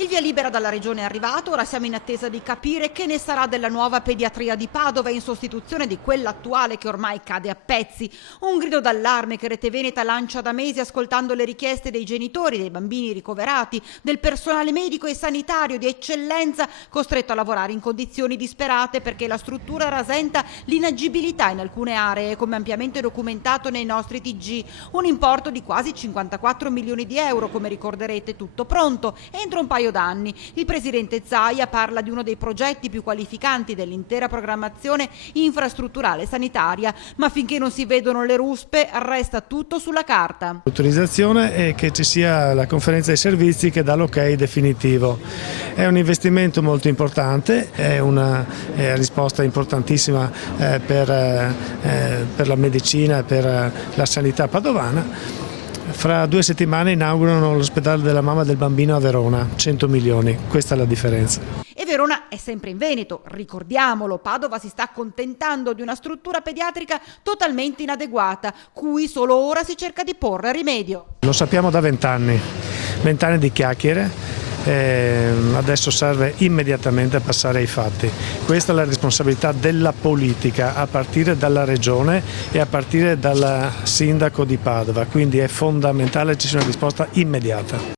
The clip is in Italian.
Il via libera dalla regione è arrivato, ora siamo in attesa di capire che ne sarà della nuova pediatria di Padova in sostituzione di quella attuale che ormai cade a pezzi. Un grido d'allarme che Rete Veneta lancia da mesi ascoltando le richieste dei genitori, dei bambini ricoverati, del personale medico e sanitario di eccellenza costretto a lavorare in condizioni disperate perché la struttura rasenta l'inagibilità in alcune aree, come ampiamente documentato nei nostri TG. Un importo di quasi 54 milioni di euro, come ricorderete, tutto pronto entro un paio d'anni. Il presidente Zaia parla di uno dei progetti più qualificanti dell'intera programmazione infrastrutturale sanitaria, ma finché non si vedono le ruspe resta tutto sulla carta. L'autorizzazione è che ci sia la conferenza dei servizi che dà l'ok definitivo. È un investimento molto importante, è una risposta importantissima per la medicina e per la sanità padovana. Fra 2 settimane inaugurano l'ospedale della mamma e del bambino a Verona, 100 milioni, questa è la differenza. E Verona è sempre in Veneto, ricordiamolo. Padova si sta accontentando di una struttura pediatrica totalmente inadeguata, cui solo ora si cerca di porre rimedio. Lo sappiamo da 20 anni, 20 anni di chiacchiere. Adesso serve immediatamente passare ai fatti. Questa è la responsabilità della politica, a partire dalla regione e a partire dal sindaco di Padova, quindi è fondamentale che ci sia una risposta immediata.